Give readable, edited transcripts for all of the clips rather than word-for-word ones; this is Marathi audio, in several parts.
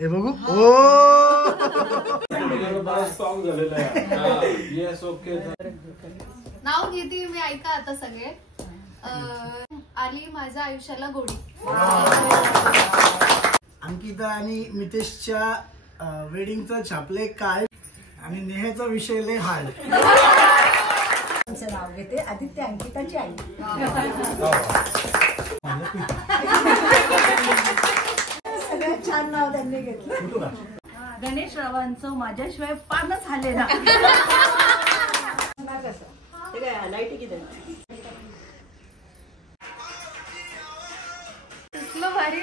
हे बघू ओ नाव घेते मी, ऐका आता सगळे. आली माझ्या आयुष्याला गोडी. अंकिता आणि मितेशच्या वेडिंगचं छापले काय आणि नेहाचा विषय लय हार्ड. नाव घेते आदित्य अंकिताची आई. सगळ्यात छान नाव त्यांनी घेतलं. गणेश रावांचं माझ्याशिवाय पानच झाले ना. लाईट किती भारी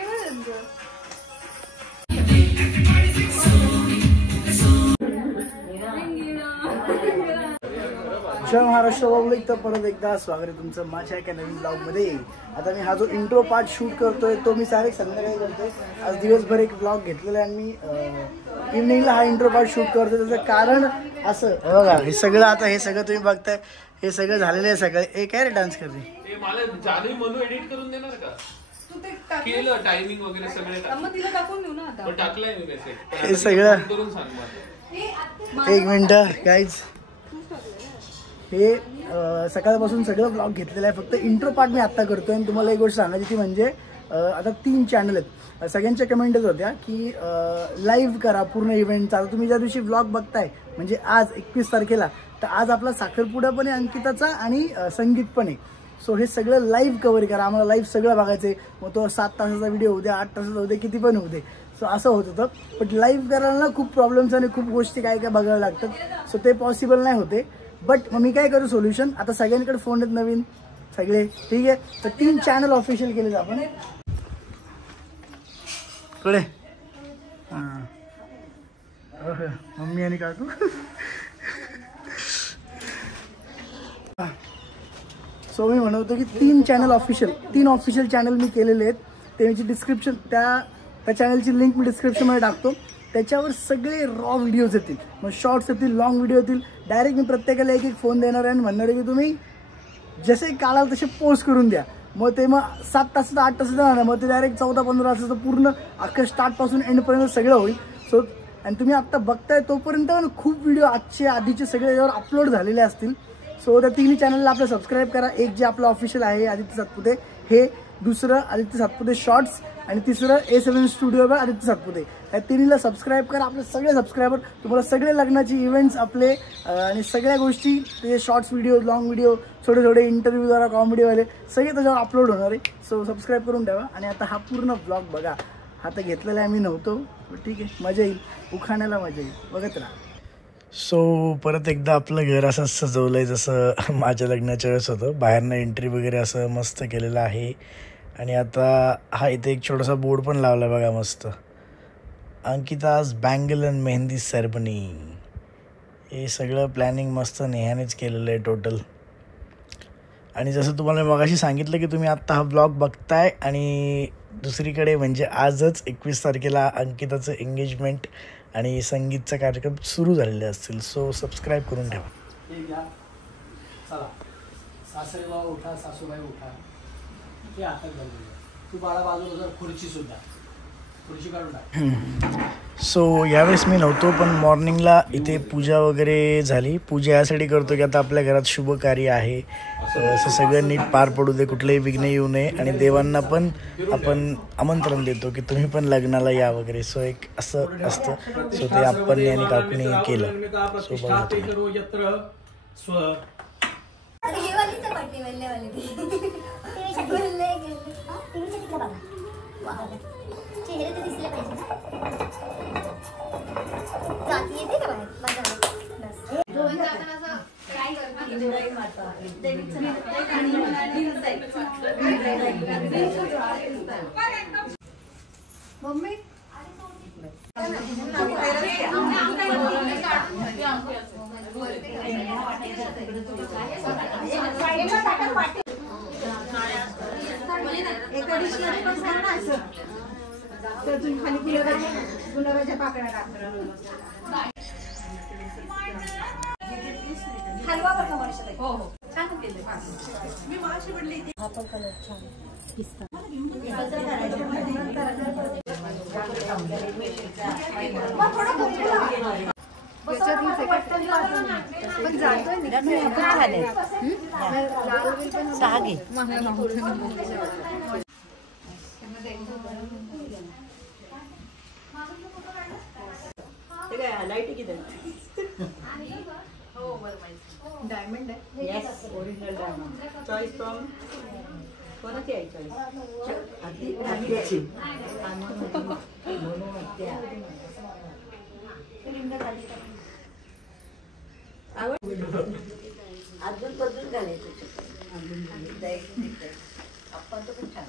महाराष्ट्र ब्लॉग तर परत एकदा स्वागत आहे तुमचं माझ्या एका नवीन ब्लॉग मध्ये. आता मी हा जो इंट्रो पार्ट शूट करतोय तो मी सारे संध्याकाळी करतोय. आज दिवसभर एक ब्लॉग घेतलेला आहे आणि मी इव्हनिंगला हा इंट्रो पार्ट शूट करतोय. त्याचं कारण असं बघा, हे सगळं आता हे सगळं तुम्ही बघताय हे सगळं झालेलं आहे. सगळं एक काय रे डान्स करते मला जाणून म्हणून एडिट करून देणार का? केलं टायमिंग वगैरे सगळे मग तिला टाकून देऊ ना. आता टाकलंय मी मेसेज. हे सगळं करून सांग मला. एक मिनिट गाईज, हे सकाळपासून सगळं ब्लॉग घेतलेलं आहे. फक्त इंट्रो पार्ट मी आत्ता करतोय. आणि तुम्हाला एक गोष्ट सांगायची ती म्हणजे आता 3 चॅनल आहेत. सगळ्यांच्या कमेंटच होत्या की लाईव्ह करा पूर्ण इव्हेंटचा. आता तुम्ही ज्या दिवशी ब्लॉग बघताय म्हणजे आज 21 तारखेला, तर आज आपला साखरपुडा पण आहे अंकिताचा आणि संगीत पण आहे. सो हे सगळं लाईव्ह कव्हर करा. आम्हाला लाईव्ह सगळं बघायचं आहे. मग तो 7 तासाचा व्हिडिओ होऊ दे, 8 तासाचा होऊ दे, किती पण होऊ दे. सो असं होत होतं. बट लाईव्ह करायला ना खूप प्रॉब्लेम्स आणि खूप गोष्टी काय काय बघायला लागतात. सो ते पॉसिबल नाही होते. बट मग मी काय करू सोल्युशन, आता सगळ्यांकडे फोन आहेत नवीन सगळे, ठीक आहे. तर 3 चॅनल ऑफिशियल केले आपण कडे. हां मम्मी आणि काकू. सो मी म्हणतो की 3 चॅनल तीन ऑफिशियल चॅनल मी केलेले आहेत. त्यांची डिस्क्रिप्शन त्या चॅनलची लिंक मी डिस्क्रिप्शनमध्ये टाकतो. त्याच्यावर सगळे रॉ व्हिडिओज येतील, मग शॉर्ट्स येतील, लॉंग व्हिडिओ येतील. डायरेक्ट मी प्रत्येकाला एक फोन देणार आहे आणि म्हणणार आहे की तुम्ही जसे काढाल तसे पोस्ट करून द्या. मग ते मग 7 तासाचं 8 तासाचं जाणार, मग ते डायरेक्ट 14-15 तासाचं पूर्ण अख्खं स्टार्टपासून एंडपर्यंत सगळं होईल. सो आणि तुम्ही आत्ता बघताय तोपर्यंत खूप व्हिडिओ आजचे आधीचे सगळे यावर अपलोड झालेले असतील. सो त्या 3 चॅनलला आपलं सबस्क्राईब करा. एक जे आपलं ऑफिशियल आहे आदित्य सातपुते, हे दुसरं आदित्य सातपुते शॉर्ट्स आणि तिसरं A7 studio bye Aditya Satpute. या 3ला सबस्क्राईब करा. आपले सगळे सबस्क्रायबर तुम्हाला सगळे लग्नाचे इव्हेंट्स आपले आणि सगळ्या गोष्टी ते शॉर्ट्स व्हिडिओ, लॉंग व्हिडिओ, छोटे छोटे इंटरव्ह्यूद्वारा कॉमेडीवाले सगळे त्याच्यावर अपलोड होणार आहे. सो सबस्क्राईब करून ठेवा. आणि आता हा पूर्ण ब्लॉग बघा. हा तर घेतलेला आहे मी नव्हतो, ठीक आहे, मजा येईल, उखाण्याला मजा येईल, बघत राहा. सो परत एकदा आपलं घर असं सजवलं आहे जसं माझ्या लग्नाच्या वेळेस होतं. बाहेरनं एंट्री वगैरे असं मस्त केलेलं आहे. आणि आता हा इथे एक छोटासा बोर्ड पण लावला बघा मस्त, अंकिताज बँगल अँड मेहंदी सेरेमनी. हे सगळं प्लॅनिंग मस्त नेहानेच केलेलं आहे टोटल. आणि जसं तुम्हाला मगाशी सांगितलं की तुम्ही आत्ता हा ब्लॉग बघताय आणि दुसरीकडे म्हणजे आजच 21 तारखेला अंकिताचं एंगेजमेंट आणि संगीतचा कार्यक्रम सुरू झालेले असतील. सो सबस्क्राईब करून ठेवा. चला सासरे बाबा उठा, सासूबाई उठा, हे आता तू बाळा बाजूला खुर्ची सुद्धा खुर्ची काढून टाक. सो यावेळेस मी नव्हतो, पण मॉर्निंगला इथे पूजा वगैरे झाली. पूजा यासाठी करतो की आता आपल्या घरात शुभ कार्य आहे, असं सगळं नीट पार पडू दे, कुठलेही विघ्न येऊ नये. आणि देवांना पण आपण आमंत्रण देतो की तुम्ही पण लग्नाला या वगैरे. सो एक असं असतं. सो ते आपण आणि काकूने केलं. सो बघा चेहरे तर दिसले पाहिजे ना. जाती येते का मम्मी खाली गुलाबाच्या पाकळ्या हलवा बघा वर्षात. हो हो छान. हा पण कलर छान पिस्ता डायमंड आहे. Yes original diamond choice from कोणाची आहे चॉईस अजून बदलून घालायचं आपण तो पण छान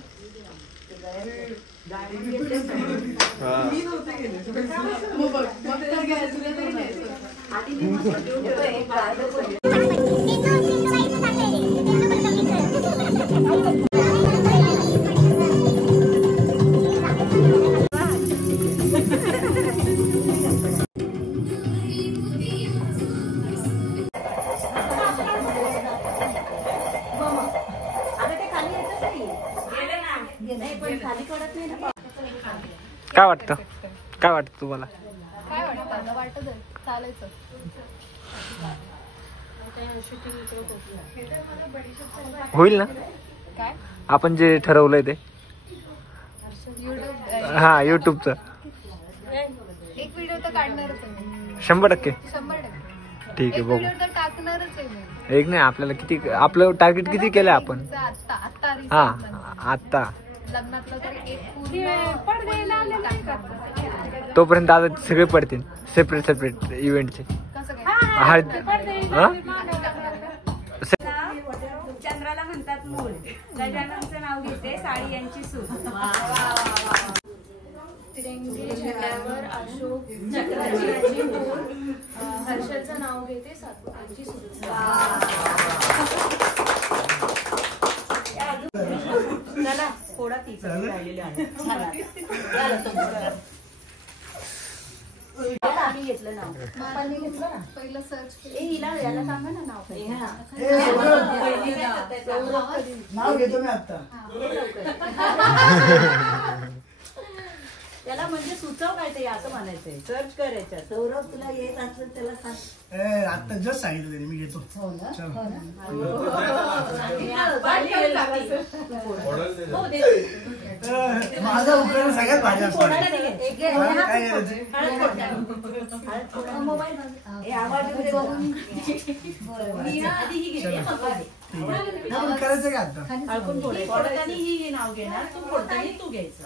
काय वाटतं तुम्हाला? काय वाटतं? वाटत चालायचं. होईल ना? काय आपण जे ठरवलंय ते युट्यूब हा युट्यूबचं एक व्हिडिओ तर काढणारच आहे. 100%. 100%. ठीक आहे, एक बघू. व्हिडिओ तर टाकणारच आहे मी. एक नाही, आपल्याला किती आपलं टार्गेट किती केलंय आपण? आता हा आता लग्नातलं तरी एक पूर्ण तोपर्यंत आता सगळे पडतील सेपरेट इव्हेंटचे. कसं काय? चंद्राला म्हणतात मूल. गजाननचं नाव घेते साडी यांची सूट. तिरंगी झेंड्यावर अशोक चक्राची मूल. हर्षलचं नाव घेते सातपुतांची सूट. चला थोडा तीच राहिलेली आहे. आम्ही घेतलं नाव. पहिलं सर्च हिला याला सांगा ना नाव. नाव घेतो मी आता. त्याला म्हणजे सुचव काय ते असं म्हणायचंय. सर्च करायचं. सौरभ तुला येत असेल त्याला सांग. आता जस्ट सांगितलं त्यांनी, मी घेतो. माझा उपक्रम सगळ्यात भारी असतो. करायचं का आता? ही नाव घेणार तू फोडतानी तू घ्यायचं.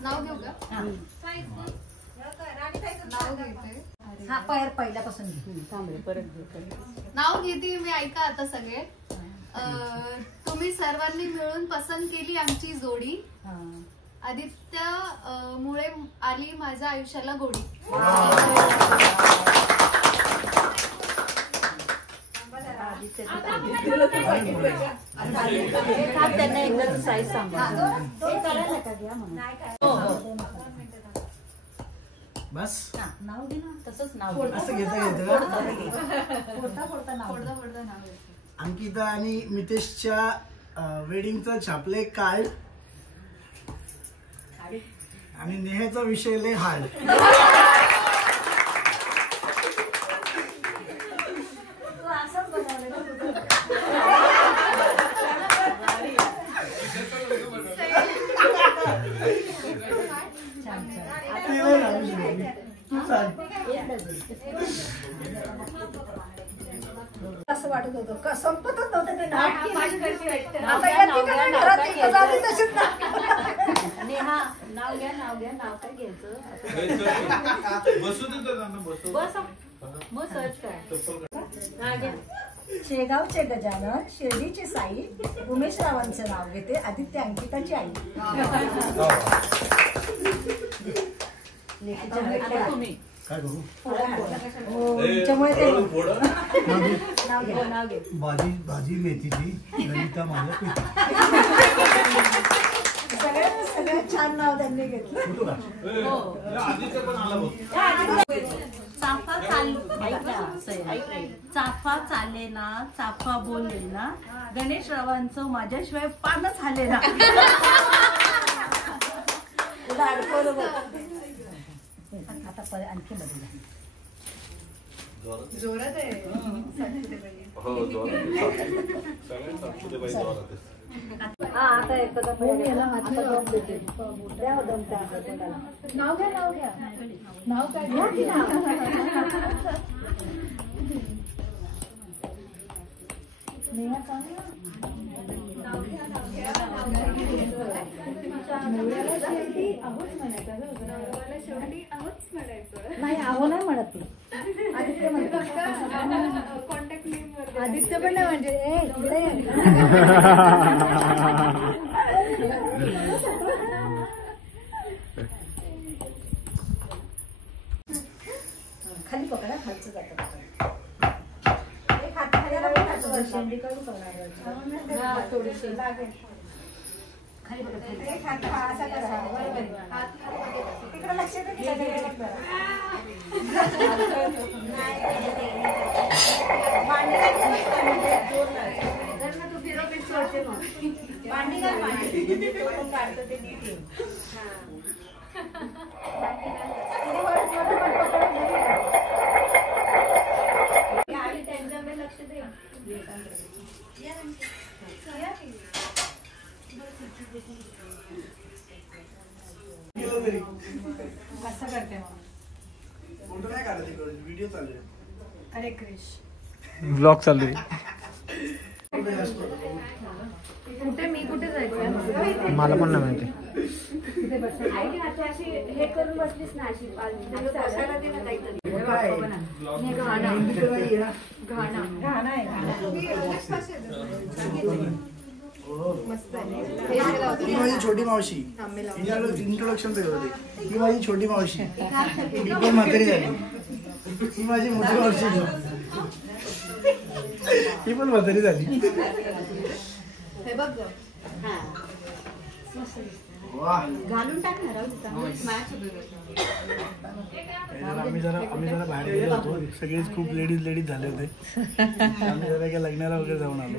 नाव घेऊ का? नाव घेते. हा पहिल्यापासून नाव घेते मी. ऐका आता सगळे. तुम्ही सर्वांनी मिळून पसंत केली आमची जोडी. आदित्य मुळे आली माझ्या आयुष्याला गोडी. त्यांना एकदा साईज सांगा. बस नाव घे ना. तसंच नाव असं घेता नाव अंकिता आणि मितेशच्या वेडिंगचं छापले कार्ड आणि नेहाचा विषय लय हार्ड. असं वाटत होतं संपतच नव्हतं ते नाव. नेहा नाव घ्या नाव काय घ्यायचं. बस मग सर्च काय. शेगावचे गजानन, शिर्डीची साई, उमेश रावांचं नाव घेते. आदित्य अंकिताची आई. काय करू भाजी मेथीची ललिता माझ्या सगळ्यात छान नाव त्यांनी घेतलं. चाफा चाले ना, चाफा बोलले ना, गणेशरावांचं माझ्याशिवाय पानच झाले ना. आता आणखी बदल जोरात आहे. आता एकदा नाव घ्या नाव काय घ्या की नाव. नेहा सांग नाही आहो नाही म्हणत ती. आदित्य म्हणतो. आदित्य पण नाही म्हणजे खाली पकडा खालचं जातं. शेंडी काढू करणार थोडीशी लागेल. खाली तिकडे लक्ष काढतो ते नीट त्यांच्याकडे लक्ष दे. कसं करते मग फोटो नाही काढत व्हिडिओ चालू आहे. अरे क्रिश ब्लॉग चालू आहे. कुठे मी कुठे जायचं मला पण नाही माहिती. हे करून बसलीस ना अशी ही माझी छोटी मावशी. इंट्रोडक्शन होते. ही माझी छोटी मावशी. ही पण म्हातारी झाली. ही माझी मोठी मावशी. ही पण म्हातारी झाली. हे बघ घालून टाकणार आम्ही जरा बाहेर गेलो होतो. सगळेच खूप लेडीज झाले होते. आम्ही जरा काय लग्नाला वगैरे जाऊन आलो.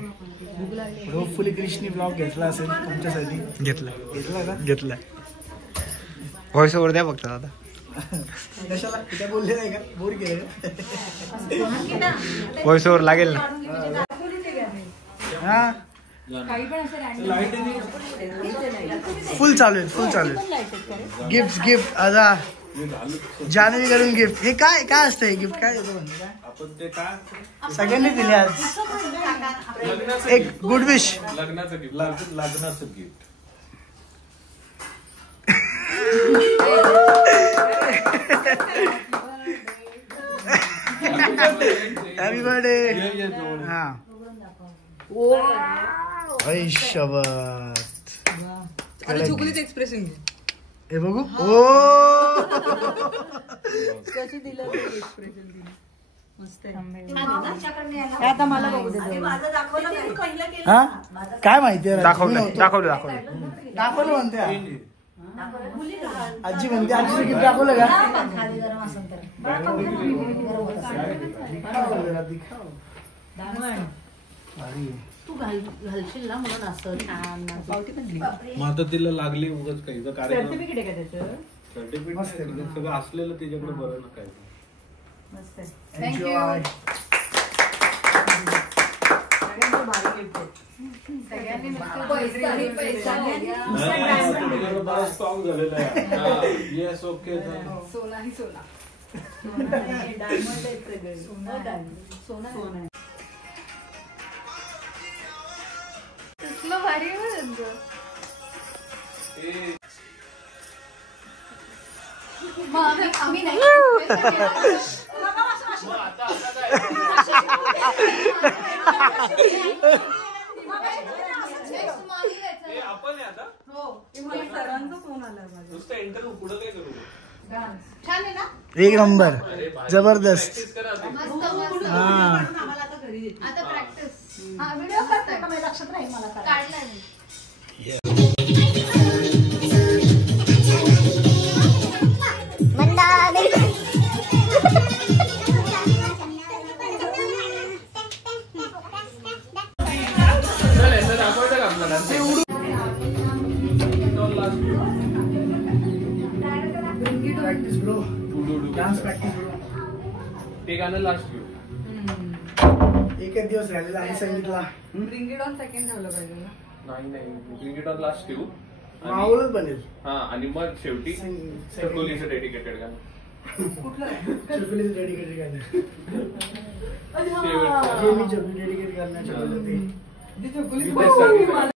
होपफुली क्रिशनी ब्लॉग घेतला असेल तुमच्यासाठी. घेतला का? घेतला. व्हॉइस ओव्हर द्या फक्त दादा. कशाला त्या बोलले नाही का? बोर केलं का? व्हॉइस ओव्हर लागेल ना. हा फुल चालू आहे. गिफ्ट आता जानेवारी करून गिफ्ट. हे काय असतं हे गिफ्ट? काय सगळ्यांनी दिले आज. एक गुड विश. लग्नाचं गिफ्ट. Happy birthday. हा छोकलीच एक्सप्रेशन घे. हे बघू. कशी दिलं एक्सप्रेशन दिलं. मस्त आहे. आता मला बघू दे. हा काय माहिती दाखवलं म्हणते. आजी म्हणते आजीचं गिफ्ट दाखवलं का? खाली गरम असेल तर तू घालशील ना म्हणून असं छान. मग आता तिला लागली उगाच काही सर्टिफिकेट आहे का त्याचं? सर्टिफिकेट सगळं असलेलं तिच्याकडे बरं ना काय. मस्त आहे. थँक्यू. स्टॉक झालेला आहे. Yes okay. सोना ही सोना. सोना कसलं भारी आहे आम्ही नाही. आपण आता सर्वांचा फोन आला. नुसतं इंटरव्ह्यू पुढे काय करू. छान आहे ना. एक नंबर जबरदस्त. हा आता प्रॅक्टिस व्हिडिओ करते का मी लक्षात राहील मला काढलाय मी. Practice bro, dance practice bro. ते गाणं लास्ट घेऊ. एकच दिवस राहिलेला आणि सांगितला ब्रिंग इट ऑन सेकंड ठेवलं पाहिजे ना. नाही ब्रिंग इट ऑन लास्ट ठेवू. मावळच बनेल. हा आणि मग शेवटी चकोलीचं डेडिकेटेड गाणं. चकोलीचं डेडिकेटेड गाणं. शेवटचं. हे मी डेडिकेट करण्याचं ती चकोली मी तेच सांगितलं.